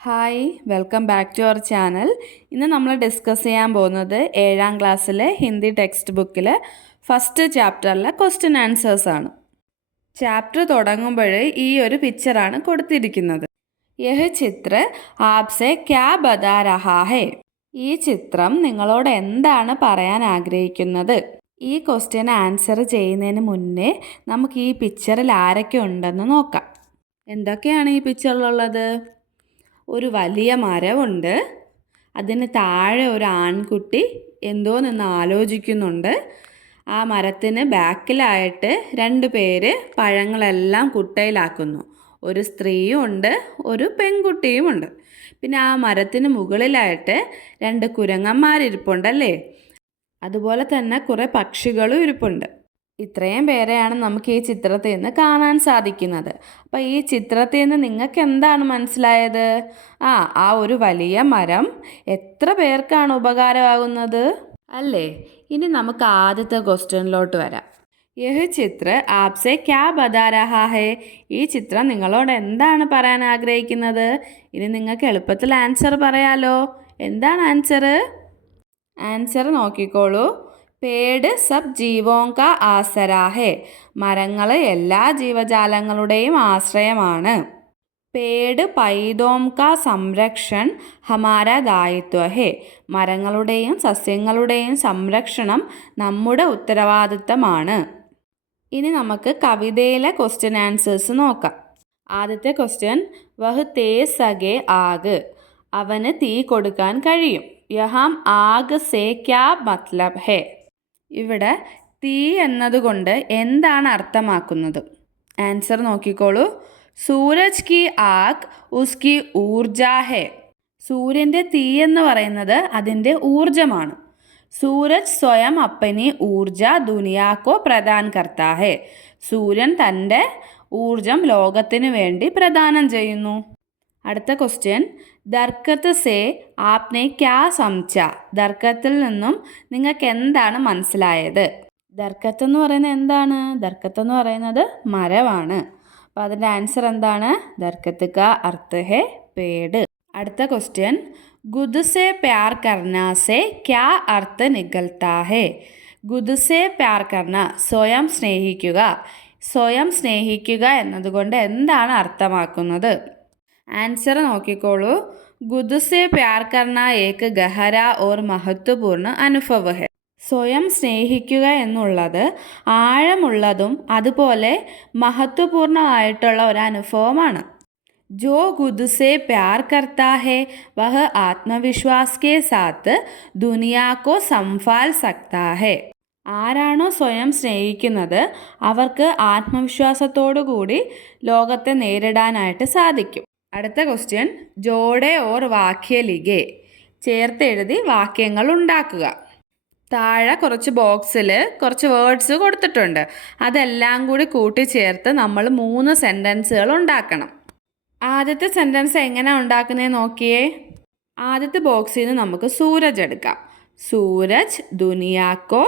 Hi, welcome back to our channel. ഇന്ന് നമ്മൾ discuss ചെയ്യാൻ പോകുന്നത് 7ാം ക്ലാസ്സിലെ ഹിന്ദി ടെക്സ്റ്റ് ബുക്കിലെ ഫസ്റ്റ് ചാപ്റ്ററിലെ ക്വസ്റ്റ്യൻ ആൻസേഴ്സ് ആണ്. ചാപ്റ്റർ തുടങ്ങുമ്പോൾ ഈ ഒരു പിക്ചറാണ് കൊടുത്തിരിക്കുന്നത്. യഹ് ചിത്ര ആപ്സെ ക്യാ ബതാ രഹാ ഹെ? ഈ ചിത്രം നിങ്ങളോട് എന്താണ് പറയാൻ ആഗ്രഹിക്കുന്നത്? ഈ ക്വസ്റ്റ്യൻ ആൻസർ ചെയ്യുന്നതിന് മുന്നേ നമുക്ക് ഈ പിക്ചറിൽ ആരൊക്കെ ഉണ്ടെന്ന് നോക്കാം. എന്തൊക്കെയാണ് ഈ പിക്ചറിലുള്ളത്? ഒരു വലിയ മരമുണ്ട്. അതിന് താഴെ ഒരു ആൺകുട്ടി എന്തോ നിന്ന് ആലോചിക്കുന്നുണ്ട്. ആ മരത്തിന് ബാക്കിലായിട്ട് 2 പേര് പഴങ്ങളെല്ലാം കുട്ടയിലാക്കുന്നു. ഒരു സ്ത്രീയും ഉണ്ട്, ഒരു പെൺകുട്ടിയും ഉണ്ട്. പിന്നെ ആ മരത്തിന് മുകളിലായിട്ട് 2 കുരങ്ങന്മാരിരിപ്പുണ്ടല്ലേ? അതുപോലെ തന്നെ കുറേ പക്ഷികളും ഇരിപ്പുണ്ട്. ഇത്രയും പേരെയാണ് നമുക്ക് ഈ ചിത്രത്തിൽ നിന്ന് കാണാൻ സാധിക്കുന്നത്. അപ്പോൾ ഈ ചിത്രത്തിൽ നിന്ന് നിങ്ങൾക്ക് എന്താണ് മനസ്സിലായത്? ആ ഒരു വലിയ മരം എത്ര പേർക്കാണ് ഉപകാരമാകുന്നത് അല്ലേ? ഇനി നമുക്ക് ആദ്യത്തെ ക്വസ്റ്റ്യനിലോട്ട് വരാം. യഹ് ചിത്ര ആപ്സെ ക്യാ ബതാ രഹാ ഹെ? ഈ ചിത്രം നിങ്ങളോട് എന്താണ് പറയാൻ ആഗ്രഹിക്കുന്നത്? ഇനി നിങ്ങൾക്ക് എളുപ്പത്തിൽ ആൻസർ പറയാലോ. എന്താണ് ആൻസർ? ആൻസർ നോക്കിക്കോളൂ. പേട് സബ് ജീവോം കാ ആസരാ ഹെ. മരങ്ങൾ എല്ലാ ജീവജാലങ്ങളുടെയും ആശ്രയമാണ്. പേട് പൈതോം കാ സംരക്ഷൺ ഹമാരാ ദായിത്വ ഹെ. മരങ്ങളുടെയും സസ്യങ്ങളുടെയും സംരക്ഷണം നമ്മുടെ ഉത്തരവാദിത്തമാണ്. ഇനി നമുക്ക് കവിതയിലെ ക്വസ്റ്റ്യൻ ആൻസേഴ്സ് നോക്കാം. ആദ്യത്തെ ക്വസ്റ്റ്യൻ, വഹ് തേസ് സകെ ആഗ്. അവന് തീ കൊടുക്കാൻ കഴിയും. യഹാം ആഗ് സേ ക്യാ മത്ലബ് ഹെ? ഇവിടെ തീ എന്നതുകൊണ്ട് എന്താണ് അർത്ഥമാക്കുന്നത്? ആൻസർ നോക്കിക്കോളൂ. സൂരജ് കി ആഗ് ഉസ്കി ഊർജ ഹെ. സൂര്യൻ്റെ തീ എന്ന് പറയുന്നത് അതിൻ്റെ ഊർജമാണ്. സൂരജ് സ്വയം അപ്പനി ഊർജ ദുനിയാക്കോ പ്രദാൻ കർത്താ ഹെ. സൂര്യൻ തൻ്റെ ഊർജം ലോകത്തിന് വേണ്ടി പ്രദാനം ചെയ്യുന്നു. അടുത്ത ക്വസ്റ്റ്യൻ, ദർക്കത്ത് സേ ആപ്നെ ക്യാ സംച? ദർക്കത്തിൽ നിന്നും നിങ്ങൾക്ക് എന്താണ് മനസ്സിലായത്? ദർക്കത്ത് എന്ന് പറയുന്നത് എന്താണ്? ദർക്കത്ത് എന്ന് പറയുന്നത് മരമാണ്. അപ്പോൾ അതിൻ്റെ ആൻസർ എന്താണ്? ദർക്കത്ത് കാ അർത്ഥ ഹെ പേട്. അടുത്ത ക്വസ്റ്റ്യൻ, ഗുദ് സേ പ്യാർ കർന സേ ക്യാ അർത്ഥ നികൽത്താ ഹെ? ഗുദ് സേ പ്യാർ കർന, സ്വയം സ്നേഹിക്കുക. സ്വയം സ്നേഹിക്കുക എന്നതുകൊണ്ട് എന്താണ് അർത്ഥമാക്കുന്നത്? ആൻസർ നോക്കിക്കോളൂ. ഗുദ് സേ പ്യാർ കർന ഏക് ഗഹര ഓർ മഹത്വപൂർണ്ണ അനുഭവ ഹെ. സ്വയം സ്നേഹിക്കുക എന്നുള്ളത് ആഴമുള്ളതും അതുപോലെ മഹത്വപൂർണ്ണമായിട്ടുള്ള ഒരു അനുഭവമാണ്. ജോ ഗുദ് സേ പ്യാർ കർത്താ ഹെ വഹ് ആത്മവിശ്വാസ് കെ സാത്ത് ദുനിയാ കോ സംഭാൽ സക്താ ഹെ. ആരാണോ സ്വയം സ്നേഹിക്കുന്നത് അവർക്ക് ആത്മവിശ്വാസത്തോടു കൂടി ലോകത്തെ നേരിടാനായിട്ട് സാധിക്കും. അടുത്ത ക്വസ്റ്റ്യൻ, ജോഡെ ഓർ വാക്യ ലിഖെ. ചേർത്തെഴുതി വാക്യങ്ങൾ ഉണ്ടാക്കുക. താഴെ കുറച്ച് ബോക്സിൽ കുറച്ച് വേർഡ്സ് കൊടുത്തിട്ടുണ്ട്. അതെല്ലാം കൂടി കൂട്ടിച്ചേർത്ത് നമ്മൾ 3 സെൻറ്റൻസുകൾ ഉണ്ടാക്കണം. ആദ്യത്തെ സെൻറ്റൻസ് എങ്ങനെയാണ് ഉണ്ടാക്കുന്നതെന്ന് നോക്കിയേ. ആദ്യത്തെ ബോക്സിൽ നിന്ന് നമുക്ക് സൂരജ് എടുക്കാം. സൂരജ് ദുനിയാക്കോ.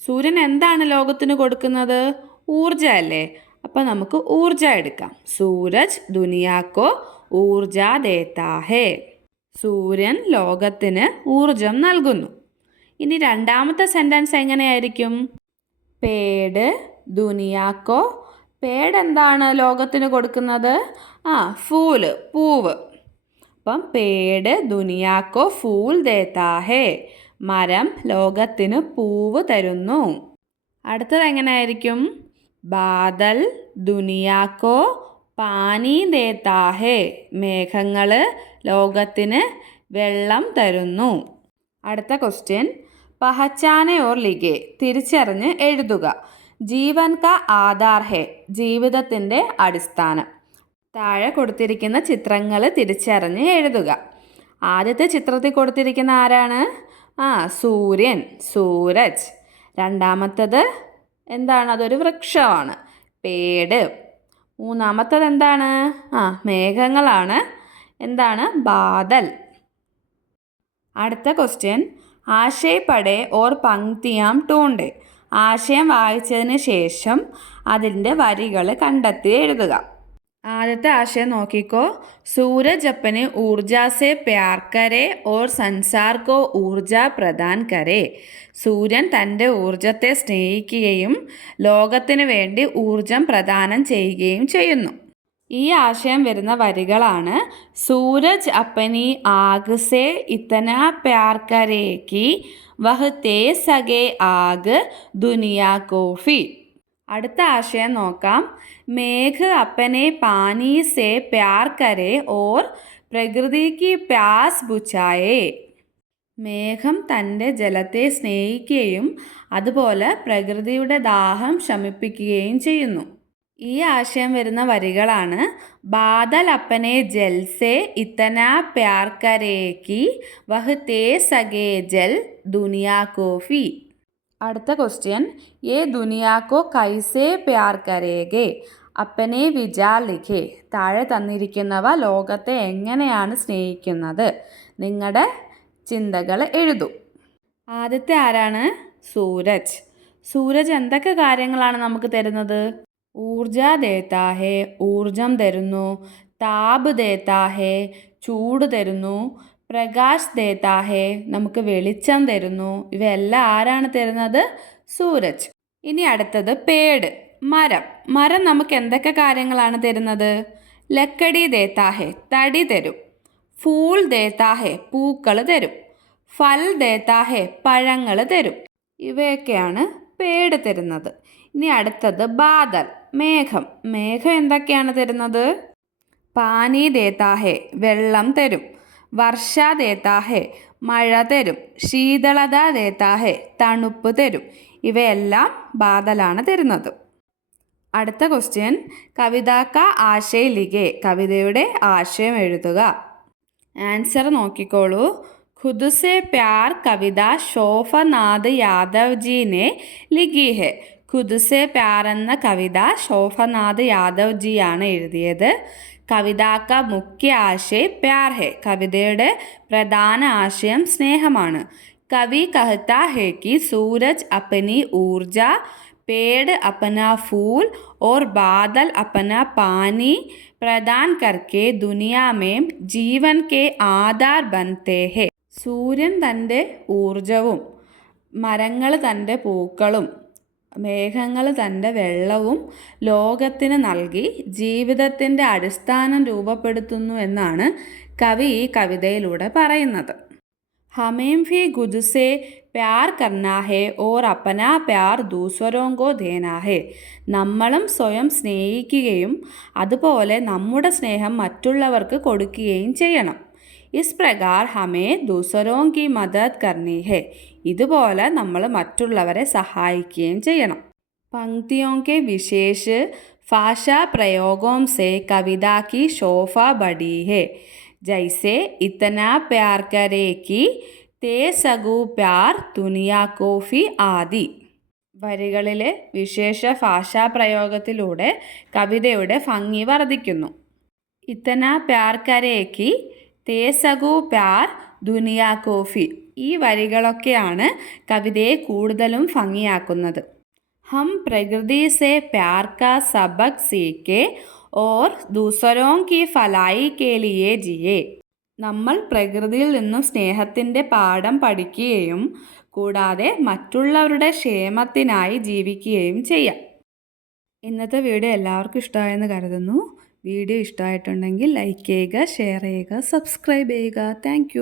സൂര്യൻ എന്താണ് ലോകത്തിന് കൊടുക്കുന്നത്? ഊർജ അല്ലേ? അപ്പോൾ നമുക്ക് ഊർജ എടുക്കാം. സൂരജ് ദുനിയാക്കോ ഊർജ ദേത്താ ഹെ. സൂര്യൻ ലോകത്തിന് ഊർജം നൽകുന്നു. ഇനി രണ്ടാമത്തെ സെൻറ്റൻസ് എങ്ങനെയായിരിക്കും? പേട് ദുനിയാക്കോ. പേട് എന്താണ് ലോകത്തിന് കൊടുക്കുന്നത്? ഫൂല്, പൂവ്. അപ്പം പേട് ദുനിയാക്കോ ഫൂൽ ദേത്താ ഹെ. മരം ലോകത്തിന് പൂവ് തരുന്നു. അടുത്തത് എങ്ങനെയായിരിക്കും? ബാദൽ ദുനിയാക്കോ പാനി ദേത്താ ഹെ. മേഘങ്ങൾ ലോകത്തിന് വെള്ളം തരുന്നു. അടുത്ത ക്വസ്റ്റ്യൻ, പഹച്ചാനെ ഓർ ലിഖെ. തിരിച്ചറിഞ്ഞ് എഴുതുക. ജീവൻ കാ ആധാർ ഹെ. ജീവിതത്തിൻ്റെ അടിസ്ഥാനം. താഴെ കൊടുത്തിരിക്കുന്ന ചിത്രങ്ങൾ തിരിച്ചറിഞ്ഞ് എഴുതുക. ആദ്യത്തെ ചിത്രത്തിൽ കൊടുത്തിരിക്കുന്ന ആരാണ്? സൂര്യൻ, സൂരജ്. രണ്ടാമത്തത് എന്താണ്? അതൊരു വൃക്ഷമാണ്, പേട്. മൂന്നാമത്തത് എന്താണ്? മേഘങ്ങളാണ്, എന്താണ്? ബാദൽ. അടുത്ത ക്വസ്റ്റ്യൻ, ആശയ് പടേ ഓർ പങ്ക്തിയാം ടൂണ്ടെ. ആശയം വായിച്ചതിന് ശേഷം അതിൻ്റെ വരികൾ കണ്ടെത്തി എഴുതുക. ആദ്യത്തെ ആശയം നോക്കിക്കോ. സൂരജ് अपने ऊर्जा से प्यार करे और संसार को ऊर्जा प्रदान करे. സൂര്യൻ തൻ്റെ ഊർജത്തെ സ്നേഹിക്കുകയും ലോകത്തിന് വേണ്ടി ഊർജം പ്രദാനം ചെയ്യുകയും ചെയ്യുന്നു. ഈ ആശയം വരുന്ന വരികളാണ് സൂരജ് अपनी आग से इतना प्यार करे कि वह तेज सके आग दुनिया को भी. അടുത്ത ആശയം നോക്കാം. മേഘ് अपने पानी से प्यार करे और പ്രകൃതി की प्यास बुझाए. മേഘം തൻ്റെ ജലത്തെ സ്നേഹിക്കുകയും അതുപോലെ പ്രകൃതിയുടെ ദാഹം ശമിപ്പിക്കുകയും ചെയ്യുന്നു. ഈ ആശയം വരുന്ന വരികളാണ് ബാദൽ अपने जल से इतना प्यार करे कि वह तेज सके जल दुनिया को भी. അടുത്ത ക്വസ്റ്റ്യൻ ये दुनिया को कैसे प्यार करेगे अपने विचार लिखे. താഴെ തന്നിരിക്കുന്നവ ലോകത്തെ എങ്ങനെയാണ് സ്നേഹിക്കുന്നത്? നിങ്ങളുടെ ചിന്തകൾ എഴുതൂ. ആദ്യത്തെ ആരാണ്? സൂരജ്. സൂരജ് എന്തൊക്കെ കാര്യങ്ങളാണ് നമുക്ക് തരുന്നത്? ഊർജ ദേത്താ ഹേ, ഊർജം തരുന്നു. താപ് ദേത്താ ഹേ, ചൂട് തരുന്നു. പ്രകാശ് ദേത്താ ഹേ, നമുക്ക് വെളിച്ചം തരുന്നു. ഇവയെല്ലാം ആരാണ് തരുന്നത്? സൂരജ്. ഇനി അടുത്തത് പേട്, മരം. മരം നമുക്ക് എന്തൊക്കെ കാര്യങ്ങളാണ് തരുന്നത്? ലക്കടി ദേത്താ ഹേ, തടി തരും. ഫൂൾ ദേത്താ ഹേ, പൂക്കൾ തരും. ഫൽ ദേത്താ ഹേ, പഴങ്ങൾ തരും. ഇവയൊക്കെയാണ് പേട് തരുന്നത്. ഇനി അടുത്തത് ബാദൽ, മേഘം. മേഘം എന്തൊക്കെയാണ് തരുന്നത്? പാനി ദേത്താ ഹേ, വെള്ളം തരും. വർഷ ദേത്താ ഹേ, മഴ തരും. ശീതളത ദേത്താ ഹേ, തണുപ്പ് തരും. ഇവയെല്ലാം ബാദലാണ് തരുന്നത്. അടുത്ത ക്വസ്റ്റ്യൻ കവിതാക്ക ആശയ ലിഖേ. കവിതയുടെ ആശയം എഴുതുക. ആൻസർ നോക്കിക്കോളൂ. खुद से प्यार കവിത ശോഭനാഥ് യാദവ് ജിനെ ലിഖി ഹെ. ഖുദ് സെ പ്യാർ എന്ന കവിത ശോഭനാഥ് യാദവ് ജിയാണ് എഴുതിയത്. കവിതാക്ക മുഖ്യ ആശയ പ്യാർ ഹെ. കവിതയുടെ പ്രധാന ആശയം സ്നേഹമാണ്. കവി कहता है कि सूरज अपनी ऊर्जा, पेड़ अपना फूल और बादल अपना पानी प्रदान करके दुनिया में जीवन के आधार बनते हैं. സൂര്യൻ തൻ്റെ ഊർജവും മരങ്ങൾ തൻ്റെ പൂക്കളും മേഘങ്ങൾ തൻ്റെ വെള്ളവും ലോകത്തിന് നൽകി ജീവിതത്തിൻ്റെ അടിസ്ഥാനം രൂപപ്പെടുത്തുന്നു എന്നാണ് കവി ഈ കവിതയിലൂടെ പറയുന്നത്. ഹമേം ഭി ഖുദ് say Pyaar കർനാ hey or Apna Pyaar ദൂസരോം കോ ദേനാ ഹേ. നമ്മളും സ്വയം സ്നേഹിക്കുകയും അതുപോലെ നമ്മുടെ സ്നേഹം മറ്റുള്ളവർക്ക് കൊടുക്കുകയും ചെയ്യണം. ഇസ് പ്രകാർ ഹമേ ദൂസരോം കി മദദ് കർണി ഹേ. ഇതുപോലെ നമ്മൾ മറ്റുള്ളവരെ സഹായിക്കുകയും ചെയ്യണം. പങ്ക്തിയോं के विशेष भाषा प्रयोगों से कविता की शोभा बढ़ी है. जैसे इतना प्यार करे कि ते सगु प्यार दुनिया को भी आदि. വരികളിലെ വിശേഷ ഭാഷാപ്രയോഗത്തിലൂടെ കവിതയുടെ ഭംഗി വർദ്ധിക്കുന്നു. ഇത്തന പ്യാർ കരേക്ക് തേ സഗു പ്യാർ ദുനിയാ കോഫി. ഈ വരികളൊക്കെയാണ് കവിതയെ കൂടുതലും ഭംഗിയാക്കുന്നത്. ഹം പ്രകൃതി സേ പ്യാർ കാ സബക് സീക്കെ ഓർ ദൂസരോം കി ഫലായി കെ ലിയേ ജിയേ. നമ്മൾ പ്രകൃതിയിൽ നിന്നും സ്നേഹത്തിൻ്റെ പാഠം പഠിക്കുകയും കൂടാതെ മറ്റുള്ളവരുടെ ക്ഷേമത്തിനായി ജീവിക്കുകയും ചെയ്യാം. ഇന്നത്തെ വീഡിയോ എല്ലാവർക്കും ഇഷ്ടമായെന്ന് കരുതുന്നു. വീഡിയോ ഇഷ്ടമായിട്ടുണ്ടെങ്കിൽ ലൈക്ക് ചെയ്യുക, ഷെയർ ചെയ്യുക, സബ്സ്ക്രൈബ് ചെയ്യുക. താങ്ക്